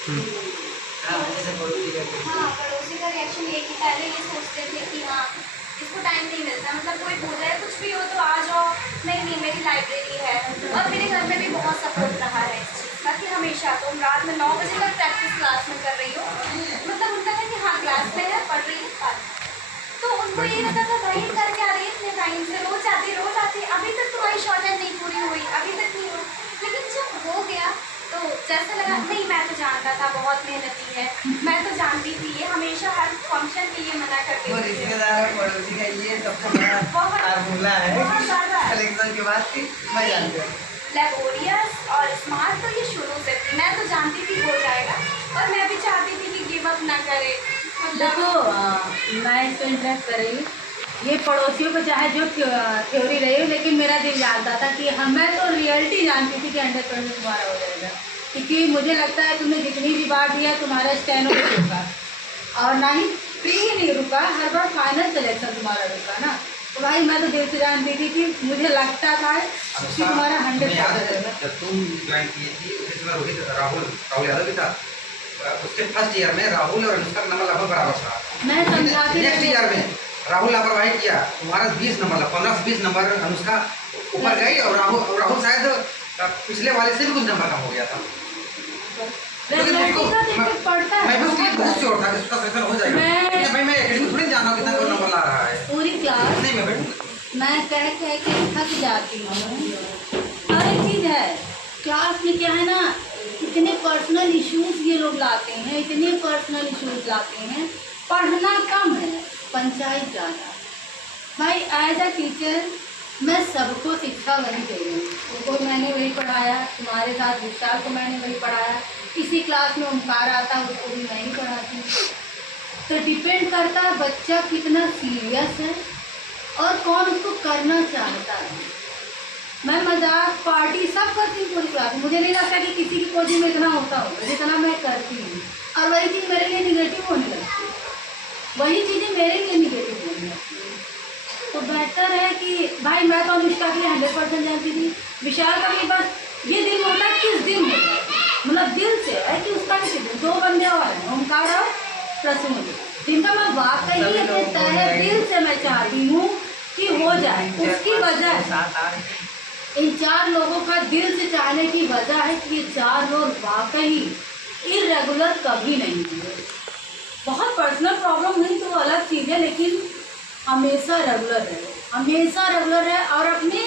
जैसे पड़ोसी का हाँ, पड़ोसी का रिएक्शन ये कि पहले ये सोचते थे कि हाँ इसको टाइम नहीं मिलता, मतलब कोई पूजा है कुछ भी हो तो आ जाओ, नहीं नहीं मेरी लाइब्रेरी है। और मेरे घर में भी बहुत सपोर्ट रहा है इस चीज़ का कि हमेशा तुम रात में 9 बजे तक प्रैक्टिस क्लास में कर रही हो, मतलब उनका था कि हाँ क्लास में है, पढ़ रही है, पढ़। तो उनको ये रहता था भाई कर क्या रही है इतने टाइम से, रोज आती अभी तक तुम्हारी शॉर्टेज नहीं पूरी हुई, अभी तक नहीं हुई। लेकिन जब हो गया तो जैसा लगा नहीं मैं तो जानता था बहुत मेहनती है, मैं तो जानती थी ये हमेशा हर फंक्शन में ये मना करती वो थी। रिश्तेदार और पड़ोसी का ये सबसे बड़ा फार्मूला है बहुत ज़्यादा सिलेक्शन के बाद कि मैं जानता हूँ। लेबोरियस और स्मार्ट तो ये शुरू से थी, मैं तो जानती थी हो जाएगा और मैं भी चाहती थी कि गिव अप ना करे। देखो मैं इसको इंटरेस्ट कर रही हूँ, ये पड़ोसियों को चाहे जो थ्योरी रही हो, लेकिन मेरा दिल जानता था कि मैं तो रियलिटी जानती थी कि 100% तुम्हारा हो जाएगा, क्योंकि मुझे लगता है तुमने जितनी भी बार दिया तुम्हारा स्टैंड नहीं रुका और ना ही प्री नहीं रुका, हर बार फाइनल सिलेक्शन तुम्हारा रुका ना। तो भाई मैं तो दिल से जानती थी कि मुझे लगता था कि तुम्हारा 100% होगा। जब तुम ज्वाइन की थी उस समय रोहित राहुल यादव भी था। उसके फर्स्ट ईयर में राहुल और अनुष्का का नंबर लगभग बराबर था। मैं समझाती नेक्स्ट ईयर में राहुल लापरवाही किया, तुम्हारा 20 नंबर 15 से 20 नंबर अनुष्का ऊपर गई और राहुल शायद पिछले वाले से भी कुछ नंबर कम हो गया था। पढ़ता है मैं बस के लिए बहुत श्योर था कि उसका सिलेक्शन हो जाएगा। भाई मैं एकेडमी थोड़ी जाना कितना कोई नंबर ला रहा है। पूरी क्लास नहीं मैं बैठूंगा। मैं कह के थक जाती हूँ। और एक चीज़ है क्लास में क्या है ना, इतने पर्सनल इश्यूज ये लोग लाते हैं, इतने पर्सनल इश्यूज लाते हैं, पढ़ना कम है पंचायत ज़्यादा। भाई एज अ टीचर मैं सबको शिक्षा वही दे रही हूँ, उनको मैंने वही पढ़ाया, तुम्हारे साथ विशाल को मैंने वही पढ़ाया, इसी क्लास में ओमकार आता है उसको भी मैं ही पढ़ाती हूँ। तो डिपेंड करता है बच्चा कितना सीरियस है और कौन उसको करना चाहता है। मैं मजाक पार्टी सब करती हूँ पूरी क्लास में, मुझे नहीं लगता कि किसी की कोचिंग में इतना होता होगा जितना मैं करती हूँ। और वही चीज़ मेरे लिए निगेटिव होने लगती है, वही चीज़ें मेरे लिए निगेटिव होने लगती है। तो बेहतर है कि भाई मैं तो अनुष्का के लिए 100% जानती थी, विशाल का भी बस ये दिल होता है किस दिन होता है, मतलब दिल से है कि उसका भी दिन। 2 बंदे और हैं ओमकार और प्रसून, जिनका मैं वाकई अपने तहे दिल से मैं चाहती हूँ कि हो जाए। उसकी वजह इन 4 लोगों का दिल से चाहने की वजह है कि ये 4 लोग वाकई इरेगुलर कभी नहीं हुए। बहुत पर्सनल प्रॉब्लम हुई तो अलग चीज़ है, लेकिन हमेशा रेगुलर है, हमेशा रेगुलर है और अपने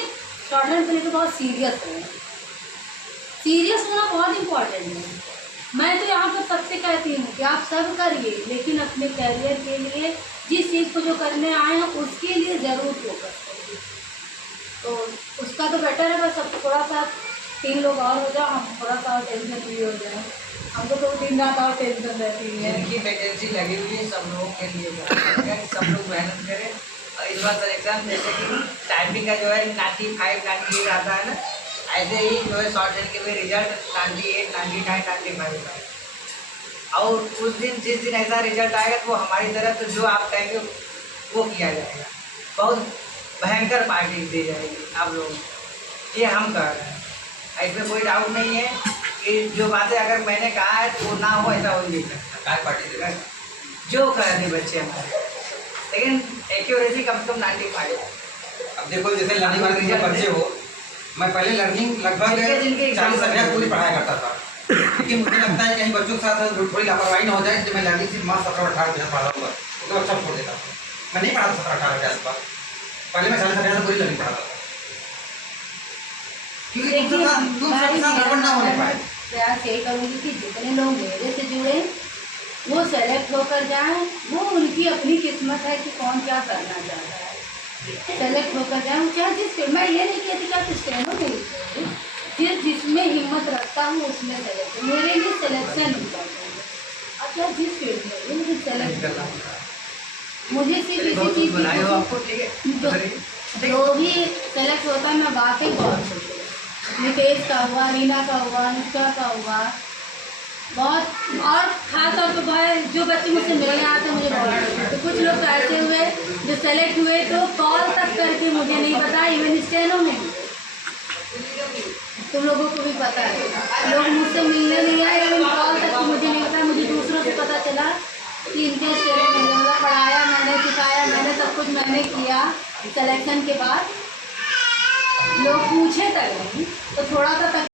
स्टूडेंट को लेकर बहुत सीरियस है। सीरियस होना बहुत इम्पोर्टेंट है। मैं तो यहाँ पर सबसे कहती हूँ कि आप सब करिए, लेकिन अपने कैरियर के लिए जिस चीज़ को जो करने आए हैं उसके लिए ज़रूर फोकस करिए। तो उसका तो बेटर है बस अब थोड़ा सा 3 लोग और हो जाओ, हम थोड़ा सा और टेंशन फ्री हो जाए। हमको तो दिन रात और टेंशन रहती है। जिनकी वैकेंसी लगी हुई है सब लोगों के लिए सब लोग मेहनत करें। और इस बार सिलेक्शन जैसे कि टाइपिंग का जो है 95 98 आता है ना, ऐसे ही जो है शॉर्ट हैंड के भी रिजल्ट 98 99 95 है। और उस दिन जिस दिन ऐसा रिजल्ट आएगा तो वो हमारी तरफ से जो आप कहेंगे वो किया जाएगा। बहुत भयंकर पार्टी दी जाएगी आप लोग, ये हम कह रहे हैं, इसमें कोई डाउट नहीं है कि जो बातें अगर मैंने कहा है तो वो ना हो ऐसा हो नहीं सकता। पार्टी देगा जो कह रहे बच्चे हमारे, लेकिन एक्यूरेसी कम से कम 95। अब देखो जैसे लर्निंग वाले जो बच्चे हो, मैं पहले लर्निंग लगभग जिनके 40 सब्जेक्ट पूरी पढ़ाया करता था, लेकिन मुझे लगता है कहीं बच्चों के साथ थोड़ी लापरवाही ना हो जाए, तो मैं लर्निंग सिर्फ मात्र 17-18 पढ़ाऊंगा, उसके बाद सब छोड़ देता था। मैं नहीं पढ़ाता 17-18 के आसपास, पहले मैं 40 सब्जेक्ट पूरी लर्निंग पढ़ाता था, क्योंकि तुम सब गड़बड़ ना होने पाए। प्रयास यही करूँगी कि जितने लोग मेरे से जुड़े वो सेलेक्ट होकर जाएं, वो उनकी अपनी किस्मत है कि कौन क्या करना चाहता है, सेलेक्ट होकर जाएं। क्या जिस मैं ये नहीं कहती कि आप स्टैंडो नहीं, जिसमें हिम्मत रखता हूँ उसमें सेलेक्ट, मेरे लिए सिलेक्शन इम्पोर्टेंट है। अब क्या जिस फील्ड में ये मुझे सेलेक्ट करना मुझे सिर्फ इसी चीज़ जो भी सेलेक्ट होता है मैं वाकई बहुत खुश हूँ। नितेश का हुआ, रीना का हुआ, अनुष्का का हुआ, बहुत। और खास तौर पर भाई जो बच्चे मुझसे मिलने आते हैं मुझे बहुत खुश है। तो कुछ लोग तो ऐसे हुए जो सेलेक्ट हुए तो कॉल तक करके मुझे नहीं पता, इवन स्टेनो में तुम लोगों को भी पता है, लोग मुझसे मिलने नहीं आए, इवन कॉल तक मुझे 3 के स्टेट में मतलब पढ़ाया मैंने, सिखाया मैंने, सब कुछ मैंने किया। सिलेक्शन के बाद लोग पूछे तक नहीं, तो थोड़ा सा